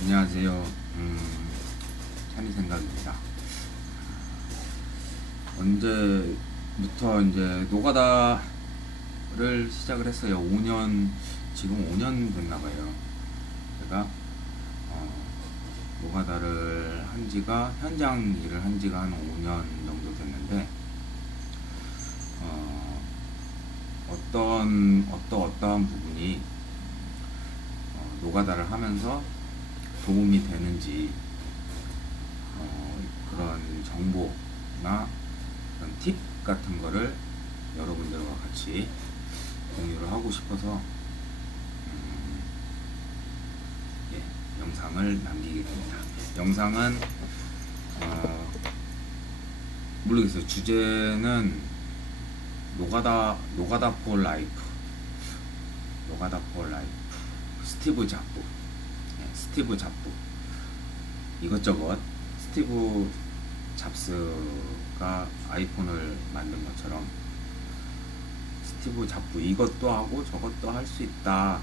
안녕하세요. 찬이 생각입니다. 언제부터 이제 노가다를 시작을 했어요. 5년, 지금 5년 됐나봐요. 제가, 노가다를 한 지가, 현장 일을 한 지가 한 5년 정도 됐는데, 어떠한 부분이, 노가다를 하면서 도움이 되는지, 그런 정보나 그런 팁 같은 거를 여러분들과 같이 공유를 하고 싶어서 영상을 남기게 됩니다. 영상은 모르겠어요. 주제는 노가다 for life, 노가다 for life, 스티브 잡스, 스티브 잡스, 이것저것. 스티브 잡스가 아이폰을 만든 것처럼 스티브 잡스 이것도 하고 저것도 할 수 있다.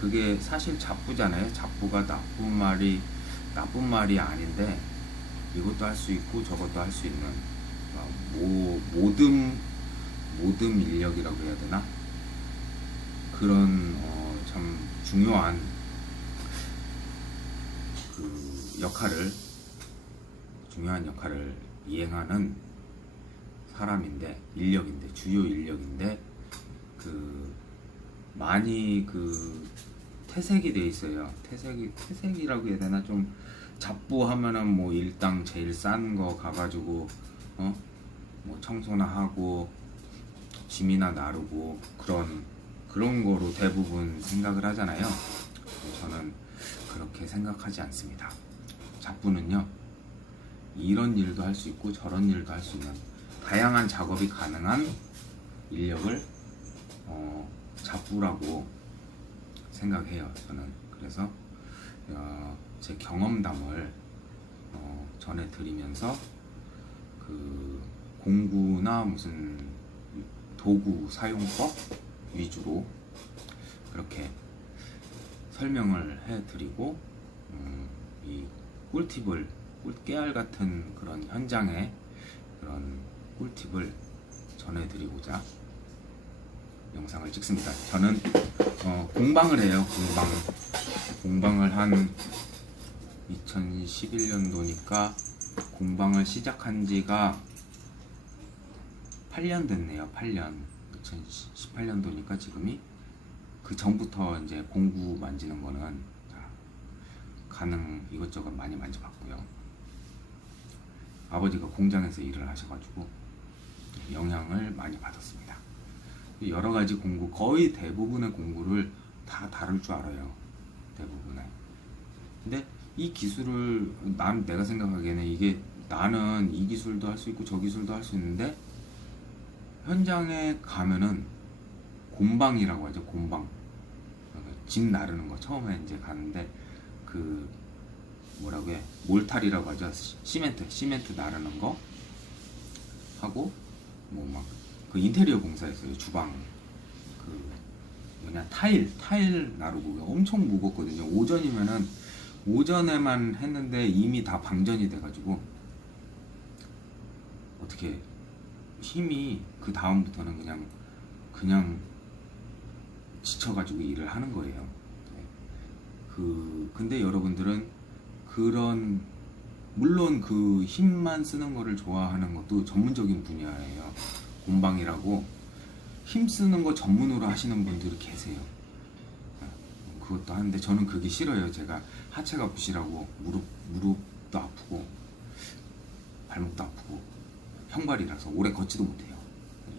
그게 사실 잡부잖아요. 잡부가 나쁜 말이 아닌데, 이것도 할 수 있고 저것도 할 수 있는, 모듬 인력이라고 해야 되나? 그런 참 중요한 중요한 역할을 이행하는 사람인데, 주요 인력인데, 많이 퇴색이 돼 있어요. 퇴색이라고 해야 되나? 좀 잡부하면은 뭐 일당 제일 싼 거 가가지고 뭐 청소나 하고 짐이나 나르고 그런 거로 대부분 생각을 하잖아요. 저는 그렇게 생각하지 않습니다. 잡부는요, 이런 일도 할 수 있고 저런 일도 할 수 있는 다양한 작업이 가능한 인력을 잡부라고 생각해요. 저는 그래서 제 경험담을 전해드리면서 공구나 무슨 도구 사용법 위주로 그렇게 설명을 해드리고, 이 깨알 같은 그런 현장의 그런 꿀팁을 전해드리고자 영상을 찍습니다. 저는 공방을 해요. 공방을 한 2011년도니까 공방을 시작한 지가 8년 됐네요. 8년. 2018년도니까 지금이. 그 전부터 이제 공구 만지는 거는 이것저것 많이 만져봤고요. 아버지가 공장에서 일을 하셔가지고 영향을 많이 받았습니다. 여러 가지 공구, 거의 대부분의 공구를 다 다룰 줄 알아요. 대부분의. 근데 이 기술을 내가 생각하기에는 나는 이 기술도 할 수 있고 저 기술도 할 수 있는데, 현장에 가면은 곰방이라고 하죠. 곰방. 짐 나르는 거 처음에 이제 가는데, 뭐라고 해, 몰탈이라고 하죠. 시멘트 나르는 거 하고, 인테리어 공사했어요. 주방 타일 나르고 엄청 무겁거든요. 오전에만 했는데 이미 다 방전이 돼가지고 어떻게 힘이 그 다음부터는 그냥 지쳐가지고 일을 하는 거예요. 근데 여러분들은 물론 그 힘만 쓰는 거를 좋아하는 것도 전문적인 분야예요. 곰방이라고 힘 쓰는 거 전문으로 하시는 분들이 계세요. 그것도 하는데 저는 그게 싫어요. 제가 하체가 부실하고 무릎도 아프고 발목도 아프고 형발이라서 오래 걷지도 못해요.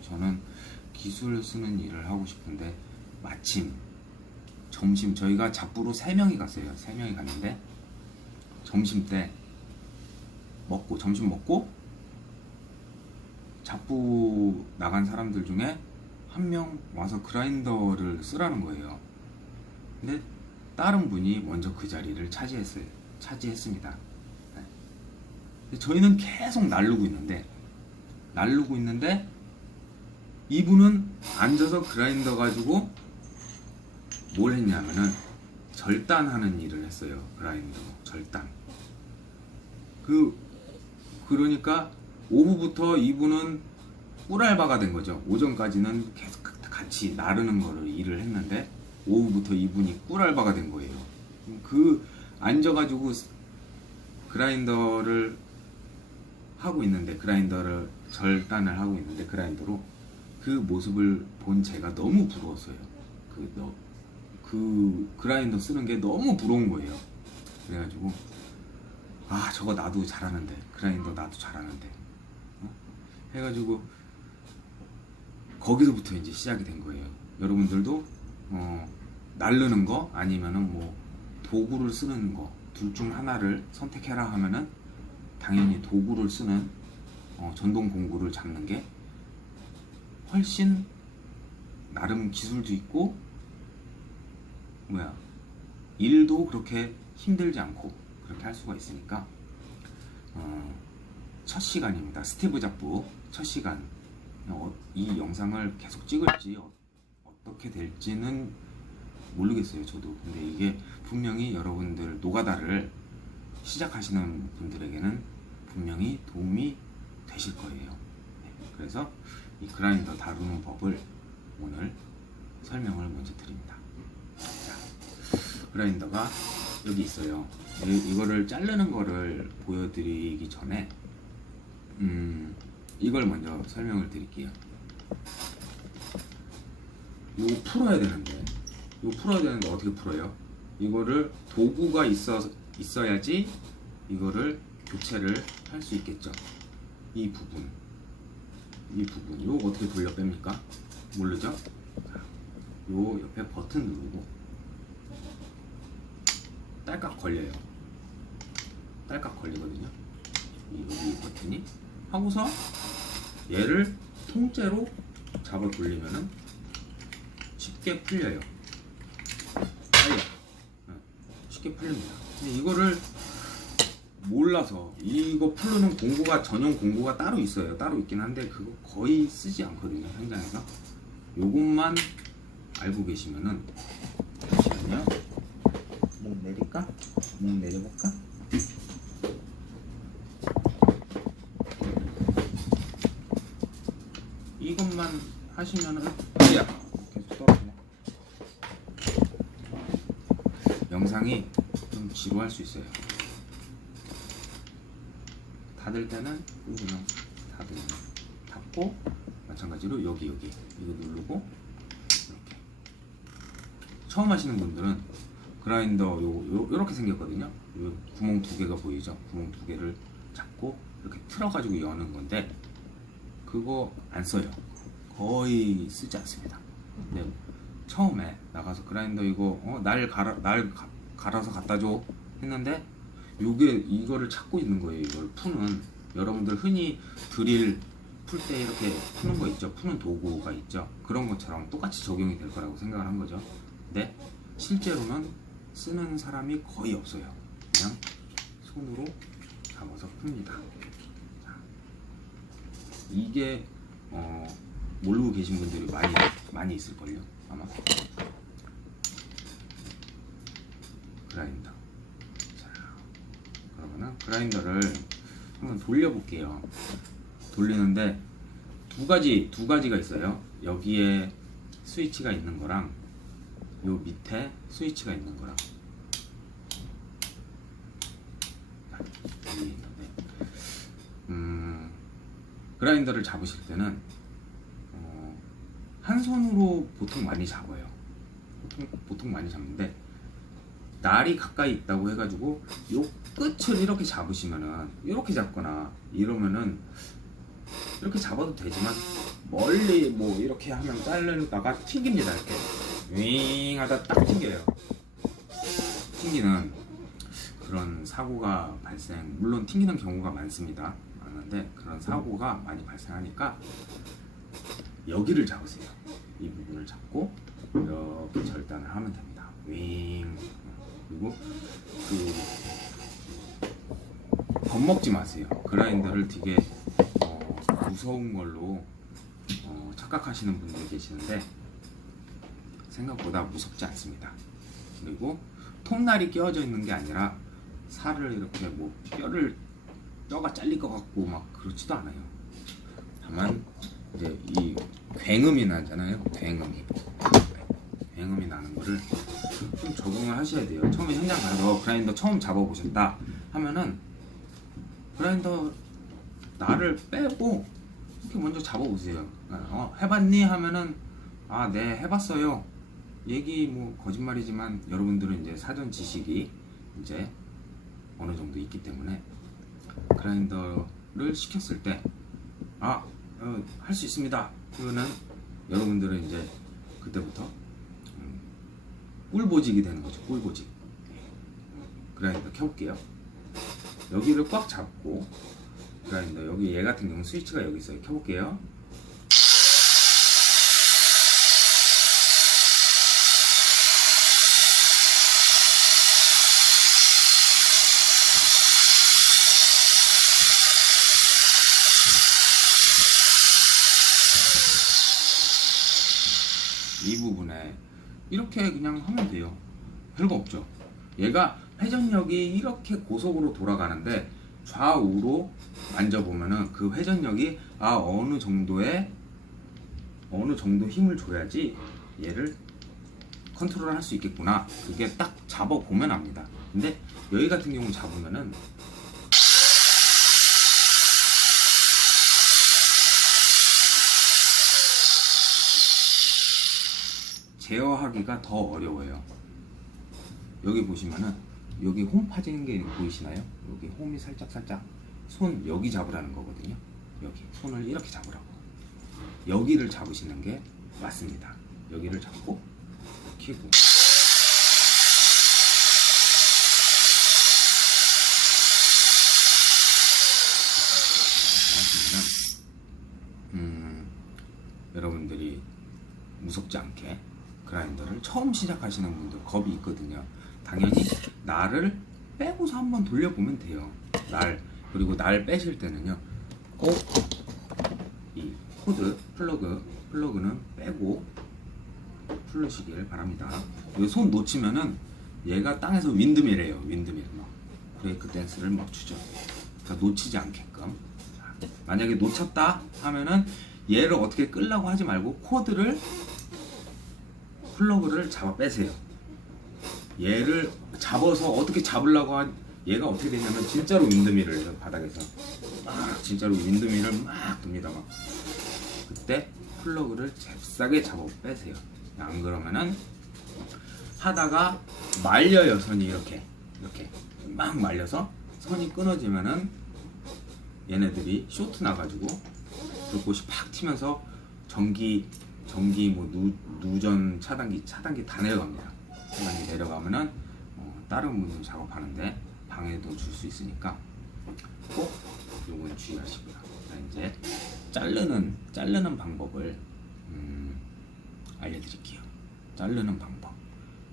저는 기술 쓰는 일을 하고 싶은데, 마침 저희가 잡부로 3명이 갔어요. 3명이 갔는데 점심 먹고 잡부 나간 사람들 중에 한 명 와서 그라인더를 쓰라는 거예요. 근데 다른 분이 먼저 그 자리를 차지했습니다. 근데 저희는 계속 날르고 있는데 이분은 앉아서 그라인더 가지고 뭘 했냐면은 절단하는 일을 했어요. 그라인더로 절단. 그러니까 오후부터 이분은 꿀알바가 된 거죠. 오전까지는 계속 같이 나르는 거를 일을 했는데 오후부터 이분이 꿀알바가 된 거예요. 앉아가지고 그라인더를 하고 있는데, 그라인더를 절단을 하고 있는데 그라인더로 그 모습을 본 제가 너무 부러웠어요. 그 그라인더 쓰는 게 너무 부러운 거예요. 그래가지고 저거 나도 잘하는데, 그라인더 나도 잘하는데 해가지고 거기서부터 이제 시작이 된 거예요. 여러분들도 나르는 거 아니면은 뭐 도구를 쓰는 거 둘 중 하나를 선택해라 하면은 당연히 도구를 쓰는 전동 공구를 잡는 게 훨씬 나름 기술도 있고 일도 그렇게 힘들지 않고 그렇게 할 수가 있으니까 첫 시간입니다. 스티브 잡부 첫 시간. 이 영상을 계속 찍을지 어떻게 될지는 모르겠어요, 저도. 근데 이게 분명히 여러분들 노가다를 시작하시는 분들에게는 분명히 도움이 되실 거예요. 그래서 이 그라인더 다루는 법을 오늘 설명을 먼저 드립니다. 자, 그라인더가 여기 있어요. 이거를 자르는 거를 보여드리기 전에 이걸 먼저 설명을 드릴게요. 이거 풀어야 되는데 어떻게 풀어요? 이거를 도구가 있어야지 이거를 교체를 할 수 있겠죠. 이 부분 이거 어떻게 돌려 뺍니까? 모르죠? 자, 요 옆에 버튼 누르고 딸깍 걸려요. 딸깍 걸리거든요. 여기 버튼이 하고서 얘를 통째로 잡아 돌리면은 쉽게 풀려요. 쉽게 풀립니다. 근데 이거를 몰라서, 이거 풀는 공구가, 전용 공구가 따로 있어요. 따로 있긴 한데 그거 거의 쓰지 않거든요, 현장에서. 요것만 알고 계시면은. 잠시만요. 목 내릴까? 목 내려볼까? 이것만 하시면은 계속 떨어지네. 영상이 좀 지루할 수 있어요. 닫을 때는 그냥 닫고, 마찬가지로 여기 이거 누르고 이렇게. 처음 하시는 분들은 그라인더 요렇게 생겼거든요. 요 구멍 2개가 보이죠? 구멍 2개를 잡고 이렇게 틀어가지고 여는 건데 그거 안 써요. 거의 쓰지 않습니다. 근데 처음에 나가서 그라인더 이거 날 갈아서 갖다 줘 했는데 이거를 찾고 있는 거예요. 이걸 푸는, 여러분들 흔히 드릴 풀 때 이렇게 푸는 거 있죠. 푸는 도구가 있죠. 그런 것처럼 똑같이 적용이 될 거라고 생각을 한 거죠. 근데 실제로는 쓰는 사람이 거의 없어요. 그냥 손으로 잡아서 풉니다. 자, 이게 모르고 계신 분들이 많이 있을걸요, 아마. 그라인더. 자, 그러면은 그라인더를 한번 돌려볼게요. 돌리는데 두 가지가 있어요. 여기에 스위치가 있는 거랑 요 밑에 스위치가 있는 거랑 여기 있는데, 그라인더를 잡으실 때는 한 손으로 보통 많이 잡아요. 보통 많이 잡는데, 날이 가까이 있다고 해가지고 요 끝을 이렇게 잡으시면은, 이렇게 잡거나 이러면은 이렇게 잡아도 되지만 멀리 뭐 이렇게 하면 자르다가 튕깁니다. 이렇게 윙 하다 딱 튕겨요. 튕기는 그런 사고가 물론 튕기는 경우가 많습니다. 많은데 그런 사고가 많이 발생하니까 여기를 잡으세요. 이 부분을 잡고 이렇게 절단을 하면 됩니다. 윙. 그리고 겁먹지 마세요. 그라인더를 되게 무서운 걸로 착각하시는 분들이 계시는데 생각보다 무섭지 않습니다. 그리고 톱날이 끼워져 있는 게 아니라 살을 이렇게 뭐 뼈가 잘릴 것 같고 막 그렇지도 않아요. 다만 이제 이 굉음이 나잖아요. 굉음이 나는 거를 좀 적응을 하셔야 돼요. 처음에 현장 가서 그라인더 처음 잡아보셨다 하면은 그라인더 날을 빼고 이렇게 먼저 잡아보세요. 해봤니? 하면은 네 해봤어요. 얘기 뭐 거짓말이지만 여러분들은 이제 사전 지식이 이제 어느 정도 있기 때문에 그라인더를 시켰을 때 할 수 있습니다. 그러면 여러분들은 이제 그때부터 꿀보직이 되는 거죠. 꿀보직. 그라인더 켜볼게요. 여기를 꽉 잡고 그라인더 여기 얘 같은 경우 스위치가 여기 있어요. 켜볼게요. 이 부분에 이렇게 그냥 하면 돼요. 별거 없죠. 얘가 회전력이 이렇게 고속으로 돌아가는데 좌우로 만져보면은 그 회전력이 어느 정도 힘을 줘야지 얘를 컨트롤 할 수 있겠구나. 그게 딱 잡아보면 압니다. 근데 여기 같은 경우 잡으면은 제어하기가 더 어려워요. 여기 보시면은 여기 홈 파지는 게 보이시나요? 여기 홈이 살짝 손 여기 잡으라는 거거든요. 여기 손을 이렇게 잡으라고. 여기를 잡으시는 게 맞습니다. 여기를 잡고 키고 여러분들이 무섭지 않게 그라인더를 처음 시작하시는 분들 겁이 있거든요. 당연히 날을 빼고서 한번 돌려보면 돼요. 그리고 날 빼실 때는요, 꼭 이 코드 플러그는 빼고 풀으시길 바랍니다. 손 놓치면은 얘가 땅에서 윈드밀해요. 윈드밀 막 브레이크 댄스를 막 추죠. 그러니까 놓치지 않게끔. 만약에 놓쳤다 하면은 얘를 어떻게 끌려고 하지 말고 플러그를 잡아 빼세요. 얘를 잡아서 어떻게 잡으려고 얘가 어떻게 되냐면 진짜로 윈드밀을 해요. 바닥에서 진짜로 윈드밀을 막 돕니다. 막 그때 플러그를 잽싸게 잡아 빼세요. 안 그러면은 하다가 말려요. 선이 이렇게 막 말려서 선이 끊어지면은 얘네들이 쇼트 나가지고 불꽃이 팍 튀면서 전기 뭐 누전 차단기 다 내려갑니다. 차단기 내려가면은 다른 분들 작업하는데 방해도 줄 수 있으니까 꼭 요건 주의하시고요. 이제 자르는 방법을 알려드릴게요. 자르는 방법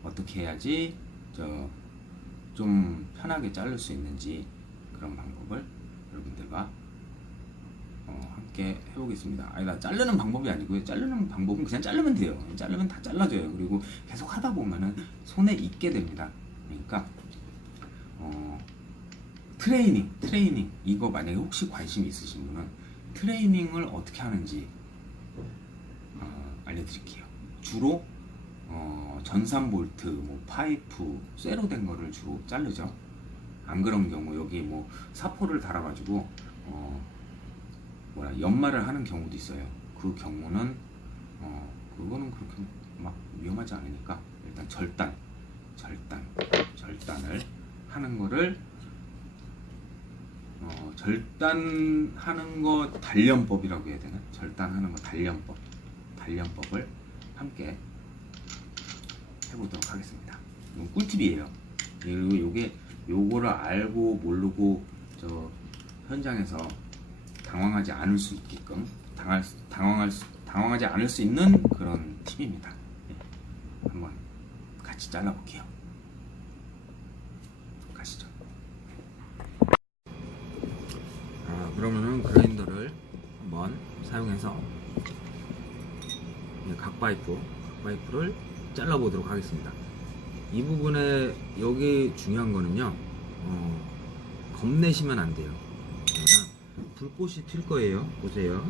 어떻게 해야지 좀 편하게 자를 수 있는지 그런 방법을 여러분들과 함께 해보겠습니다. 나 자르는 방법이 아니고요. 자르는 방법은 그냥 자르면 돼요. 자르면 다 잘라져요. 그리고 계속 하다 보면은 손에 익게 됩니다. 그러니까 트레이닝 이거 만약에 혹시 관심이 있으신 분은 트레이닝을 어떻게 하는지 알려드릴게요. 주로 전산 볼트, 뭐 파이프, 쇠로 된 거를 주로 자르죠. 안 그런 경우 여기 뭐 사포를 달아가지고 연마를 하는 경우도 있어요. 그 경우는 그거는 그렇게 막 위험하지 않으니까 일단 절단을 하는 거를 절단하는 거 단련법이라고 해야 되나? 절단하는 거 단련법을 함께 해보도록 하겠습니다. 이건 꿀팁이에요. 그리고 요거를 알고 모르고 현장에서 당황하지 않을 수 있게끔 당황하지 않을 수 있는 그런 팁입니다. 한번 같이 잘라볼게요. 가시죠. 그러면은 그라인더를 한번 사용해서 각파이프를 잘라보도록 하겠습니다. 이 부분에 여기 중요한 거는요. 겁내시면 안 돼요. 불꽃이 튈 거예요. 보세요.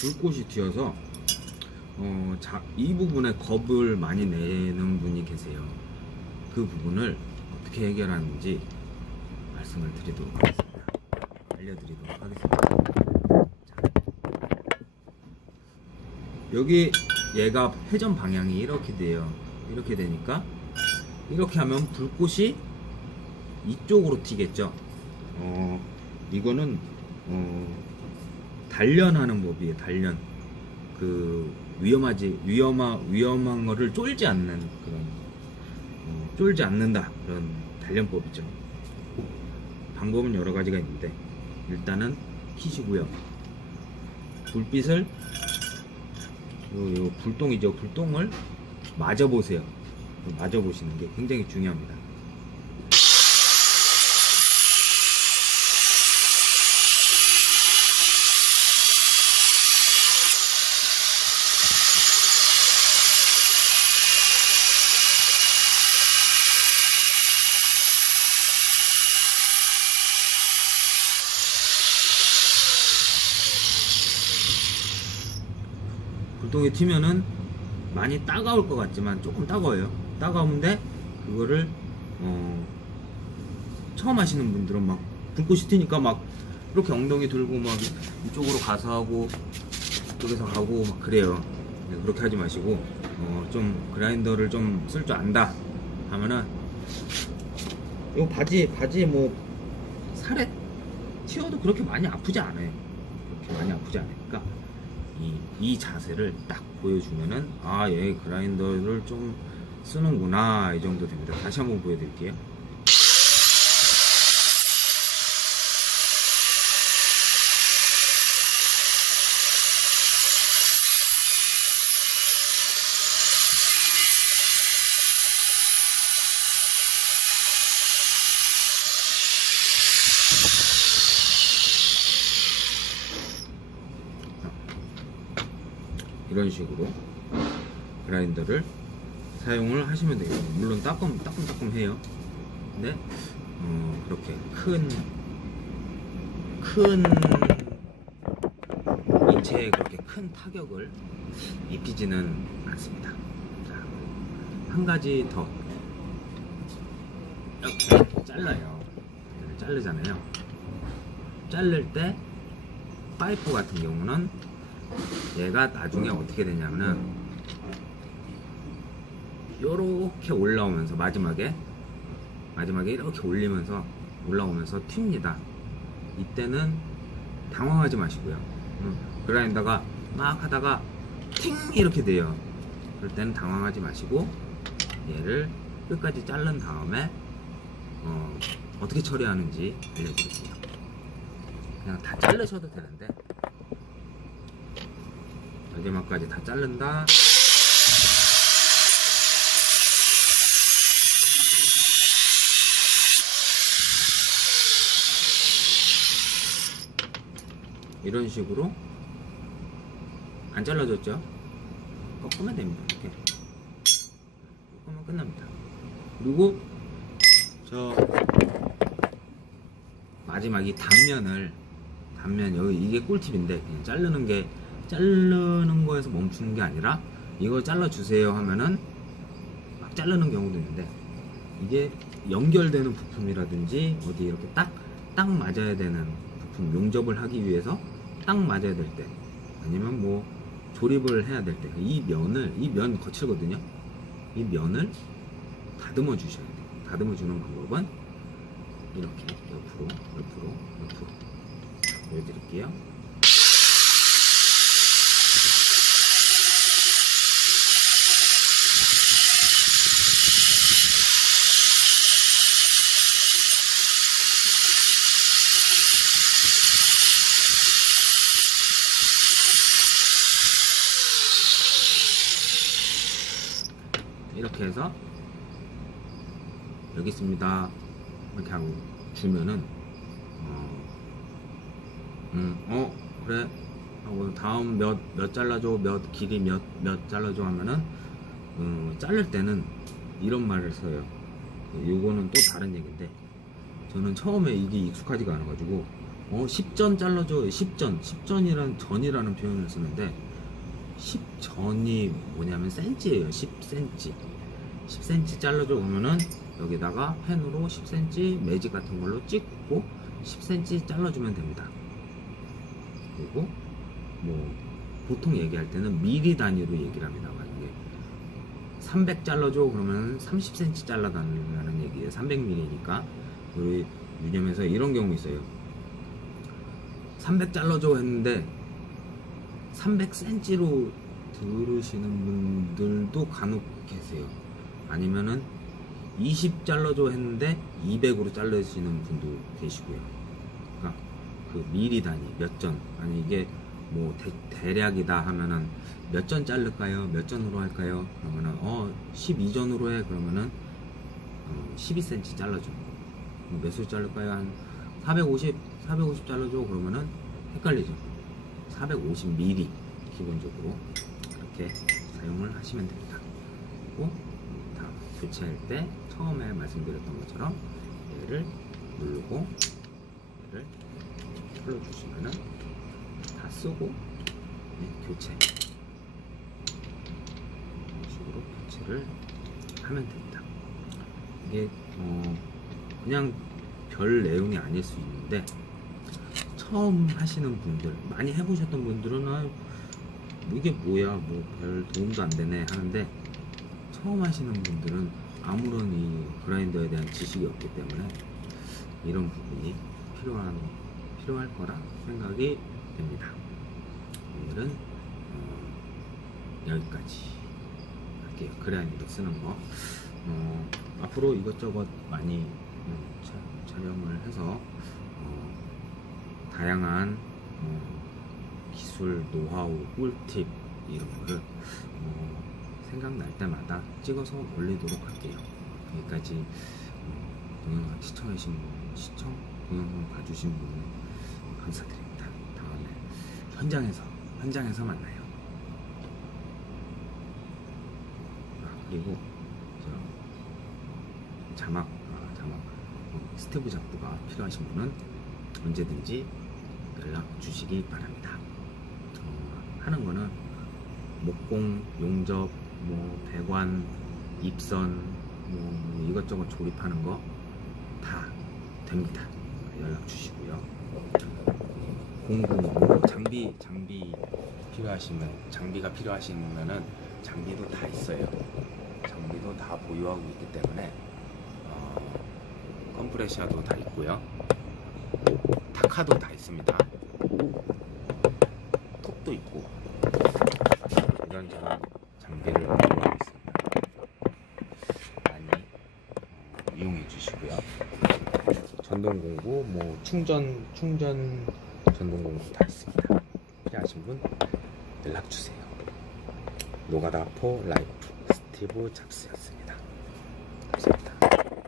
불꽃이 튀어서 이 부분에 겁을 많이 내는 분이 계세요. 그 부분을 어떻게 해결하는지 말씀을 드리도록 하겠습니다. 알려드리도록 하겠습니다. 자, 여기 얘가 회전 방향이 이렇게 돼요. 이렇게 되니까 이렇게 하면 불꽃이 이쪽으로 튀겠죠. 이거는 단련하는 법이에요. 단련. 그 위험한 거를 쫄지 않는 그런 쫄지 않는다 그런 단련법이죠. 방법은 여러 가지가 있는데 일단은 키시고요. 불빛을 요 불똥이죠. 불똥을 맞아 보세요. 맞아 보시는 게 굉장히 중요합니다. 불똥이 튀면은 많이 따가울 것 같지만 조금 따가워요. 따가운데 그거를 처음 하시는 분들은 막 불꽃이 튀니까 막 이렇게 엉덩이 들고 막 이쪽으로 가서 하고 이쪽에서 가고 막 그래요. 네, 그렇게 하지 마시고 좀 그라인더를 좀 쓸 줄 안다 하면은 이 바지 뭐 살에 튀어도 그렇게 많이 아프지 않아요. 그렇게 많이 아프지 않으니까 이 자세를 딱 보여주면은 얘 그라인더를 좀 쓰는구나 이 정도 됩니다. 다시 한번 보여드릴게요. 이런 식으로 그라인더를 사용을 하시면 되겠습니다. 물론 따끔따끔해요. 근데 그렇게 큰 인체에 그렇게 큰 타격을 입히지는 않습니다. 자, 한 가지 더 이렇게 잘라요. 자르잖아요. 자를 때 파이프 같은 경우는 얘가 나중에 어떻게 되냐면은 요렇게 올라오면서 마지막에 이렇게 올라오면서 튑니다. 이때는 당황하지 마시고요. 그라인더가 막 하다가 팅 이렇게 돼요. 그럴 때는 당황하지 마시고 얘를 끝까지 자른 다음에 어떻게 처리하는지 알려드릴게요. 그냥 다 자르셔도 되는데 마지막까지 다 자른다. 이런 식으로 안 잘라졌죠? 꺾으면 됩니다. 이렇게 꺾으면 끝납니다. 그리고 저 마지막 이 단면 여기 이게 꿀팁인데 그냥 자르는 거에서 멈추는 게 아니라 이거 잘라주세요 하면은 막 자르는 경우도 있는데 이게 연결되는 부품이라든지 어디 이렇게 딱 맞아야 되는 부품 용접을 하기 위해서 딱 맞아야 될 때 아니면 뭐 조립을 해야 될 때 이 면 거칠거든요. 이 면을 다듬어 주셔야 돼요. 다듬어 주는 방법은 이렇게 옆으로 보여드릴게요. 이렇게 해서 여기 있습니다 이렇게 하고 주면은 그래 하고 다음 몇 잘라줘, 몇 길이 몇 잘라줘 하면은 자를 때는 이런 말을 써요. 요거는 또 다른 얘기인데 저는 처음에 이게 익숙하지가 않아 가지고 10전 잘라줘. 10전이란 전이라는 표현을 쓰는데 10전이 뭐냐면 센치예요. 10cm 10cm 잘라줘 그러면은 여기다가 펜으로 10cm 매직 같은 걸로 찍고 10cm 잘라주면 됩니다. 그리고 뭐 보통 얘기할 때는 미리 단위로 얘기를 합니다. 만약에 300 잘라줘 그러면 30cm 잘라달라는 얘기예요. 300mm니까. 우리 유념해서 이런 경우 있어요. 300 잘라줘 했는데 300cm로 들으시는 분들도 간혹 계세요. 아니면은 20 잘라줘 했는데 200으로 자르시는 분도 계시고요. 그러니까 그 미리 단위 몇 전, 아니 이게 뭐 대략이다 하면은 몇 전 자를까요? 몇 전으로 할까요? 그러면은 12전으로 해. 그러면은 12cm 잘라줘. 몇 수 자를까요? 한 450 잘라줘. 그러면은 헷갈리죠. 450mm 기본적으로 이렇게 사용을 하시면 됩니다. 그리고 다 교체할 때 처음에 말씀드렸던 것처럼 얘를 누르고 얘를 풀어주시면은 다 쓰고 교체 이런 식으로 교체를 하면 됩니다. 이게 그냥 별 내용이 아닐 수 있는데 처음 하시는 분들, 많이 해보셨던 분들은 이게 뭐야 뭐 별 도움도 안 되네 하는데 처음 하시는 분들은 아무런 이 그라인더에 대한 지식이 없기 때문에 이런 부분이 필요할 거라 생각이 됩니다. 오늘은 여기까지 할게요. 그라인더 쓰는 거. 앞으로 이것저것 많이 촬영을 해서 다양한 기술, 노하우, 꿀팁 이런 거를 생각날 때마다 찍어서 올리도록 할게요. 여기까지 동영상 동영상 봐주신 분 감사드립니다. 다음에 현장에서 만나요. 그리고 자막 스티브 잡부가 필요하신 분은 언제든지 연락 주시기 바랍니다. 하는 거는 목공, 용접, 뭐 배관, 입선, 뭐 이것저것 조립하는 거 다 됩니다. 연락 주시고요. 공구, 장비가 필요하시면은 장비도 다 있어요. 장비도 다 보유하고 있기 때문에 컴프레셔도 다 있고요. 타카도 다 있습니다. 톱도 있고 이런저런 장비를 가지고 있습니다. 많이 이용해 주시고요. 전동 공구, 뭐 충전 전동 공구 다 있습니다. 필요하신 분 연락 주세요. 노가다 포 라이프 스티브 잡스였습니다.